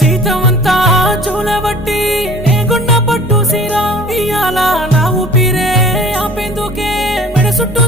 జీతమంతా చూలబట్టి నా ఊపిరే ఆపేందుకే మెడ చుట్టూ